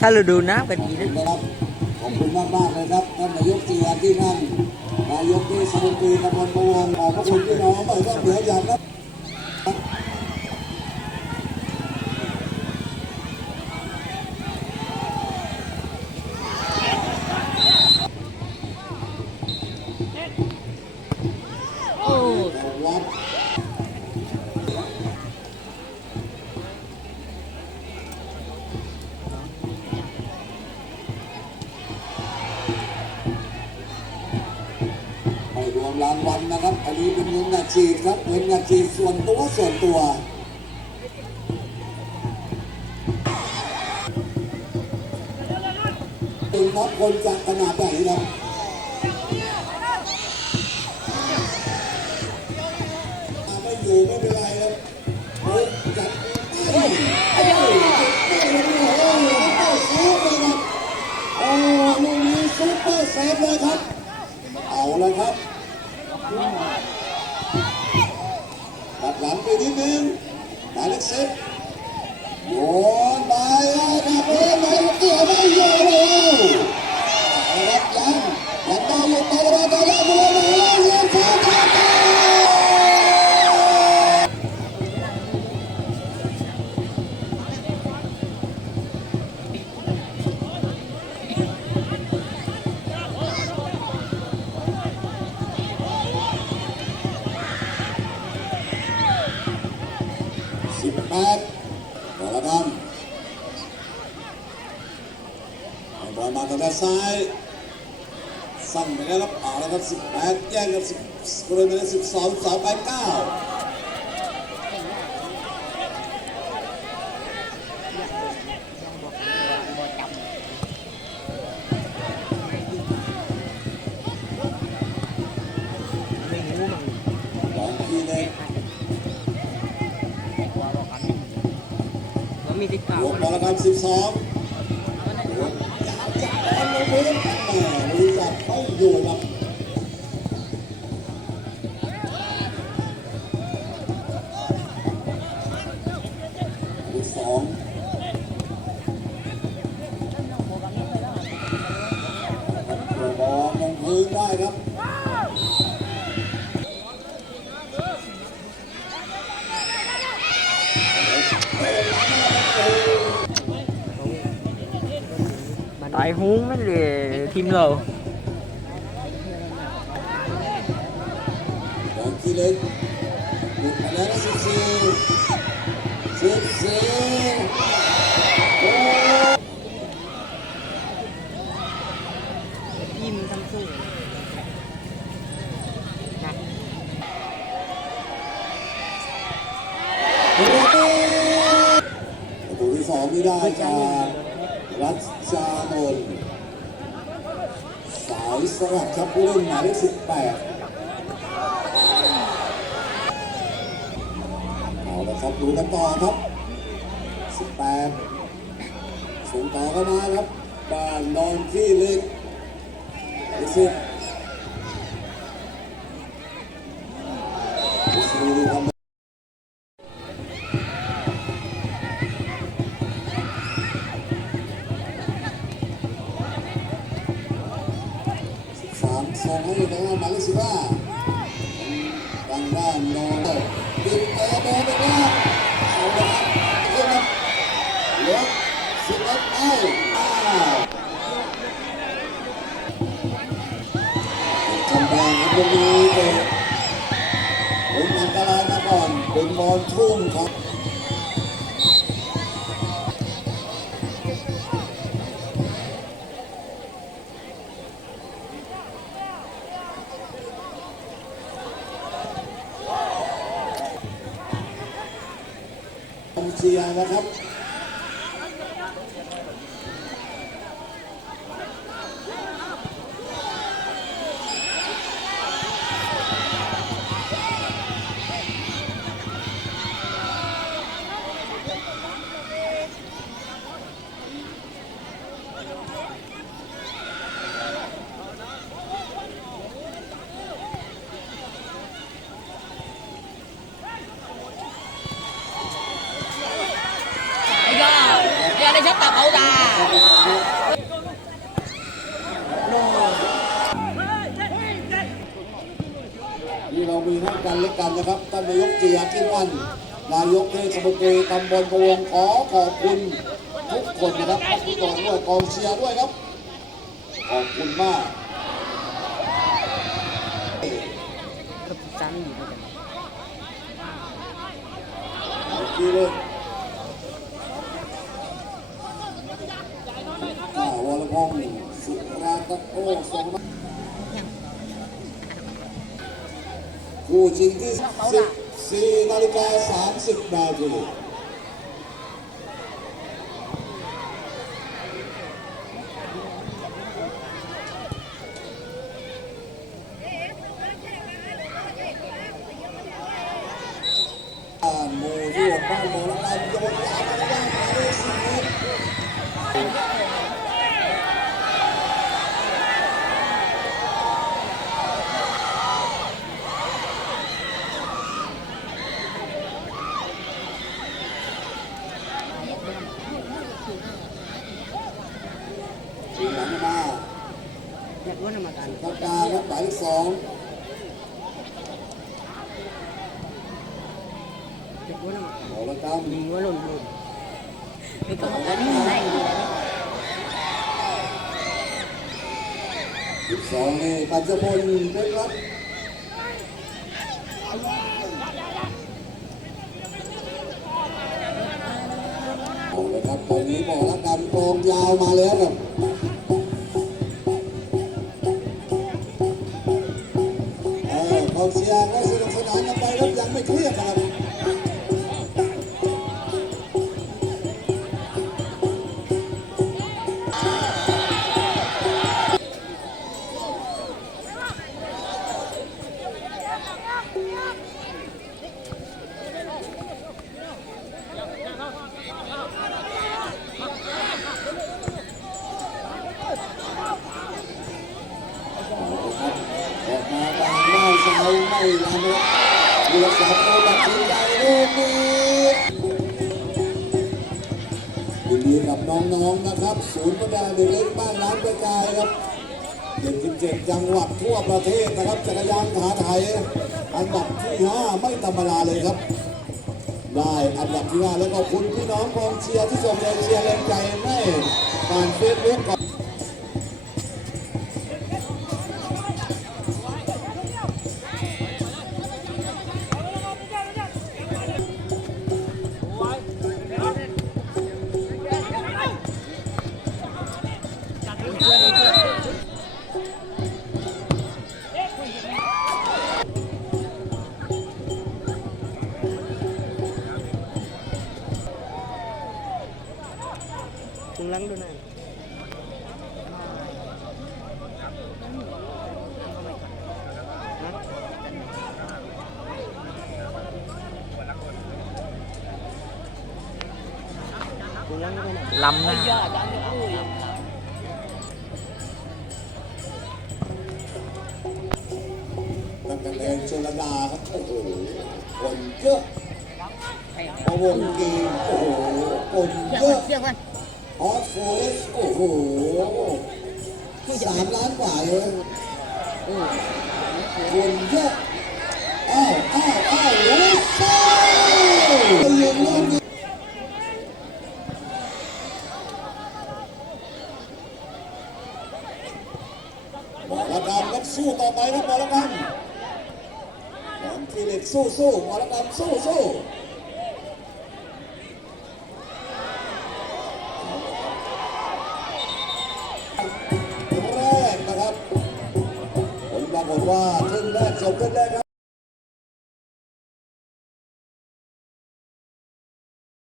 ถ้าเราดูน้ำกันดีนะครับขอบคุณมากมากเลยครับท่านนายกจีนที่นั่นนายกที่สมุทรีตำบลพะวงขอบพระคุณพี่น้องไม่ต้องเหลืออย่างนั้น รางวัลนะครับ อันนี้เป็นเงินอาชีพครับเงินอาชีพส่วนตัวส่วนตัวเป็นนับคนจากขนาดไหนครับไม่อยู่ไม่เป็นไรครับโอ้ยจัดเอ้เอ้ยเอ้ยโอ้โหเซฟเลยครับโอ้ลูกนี้ซุปเปอร์เซฟเลยครับ เอาแล้วครับ ตัดหลังไปนิดนึงหมายเลขสิบโยนไปครับเอ้ยไม่เกี่ยวไม่ สิบแปดบอลดำให้บอลมาทางด้านซ้ายสั่งไปแล้วครับเอาล้วครับสิบแปดแย่งกับสิบบริเวณสิบสองสองไปเก้า มันมีที่เก่าบวกบอลรับสิบสองจับบอลลงพื้นแหมบริษัทไม่อยู่ครับสองบอลลงพื้นได้ครับ โอ้ยิ้มทำสู้นะประตูที่สองนี่ได้จากรัช จานนสายสลับครับผู้เล่นหมายเลขสิบแปดเอาละครับดูกันต่อครับสิบแปดส่งต่อเข้ามาครับบ้านนอนที่เล็กสิบ สามสองให้ทางด้านหมายเลขสิบห้าทางด้านโนโตติดเตะโดนไปแล้วเอาละครับเรียกเลือสิบเอ็ดไปอ้าวจำแดงครับตรงนี้เป็นเป็นอันตรายมาก่อนเป็นบอลทุ่มครับ เชียร์นะครับ ในชักตับเอาดาที่เรามีทั้งกันเล็กกันนะครับท่านนายกเจียกิ้งวันนายกเทศมนตรีตำบลกวงขอขอบคุณทุกคนนะครับทุกคนด้วยกองเชียร์ด้วยครับ ขอบคุณมากจังอยู่กที่เริ่ม พงศ์สุราตะโอ้ส่งมาคู่ชิงที่14นาฬิกา30นาทีบ้านหมู่ที่หกบ้านหมอละกันโยนยาวมาได้หมายเลขสี่ทีหลังมา อยากรู้นำมากันทำการครับหมายเลขสองอยากรู้นำมากันหมอละกันยิงว่าหล่นหล่นไม่ต้องหมอเอาละไว้กันได้ดีแล้วสิบสองนี่ปัญจพลเพชรรัตน์เอาเลยครับตรงนี้หมอละกันกองยาวมาแล้วครับ อกมาทางหน้ไม่ทันครับผู้รักษาตัวตัดสินใจลูกนี้ยินดีกับน้องๆนะครับ ศูนย์พัฒนาเด็กเล็กบ้านร้านประกายครับเด็ก17จังหวัดทั่วประเทศนะครับจักรยานขาไทยอันดับที่5ไม่ธรรมดาเลยครับได้อันดับที่5แล้วก็คุณพี่น้องกองเชียร์ที่ส่งแรงเชียร์แรงใจให้ผ่านเฟซบุ๊กก่อน งแต่แดงชลดาครับโอ้โหคนเยอะพอวงเกมโอ้โหคนเยอะ เดี๋ยวก่อนออสโฟสโอ้โหสามล้านกว่าเลยคนเยอะอ้าวอ้าวอ้าวโอ้โหยิงลูกนี้บอลละกันครับสู้ต่อไปครับบอลละกันหวังทีเล็กสู้สู้บอลละกันสู้สู้ ว่าครึ่งแรกจบครึ่งแรกครับ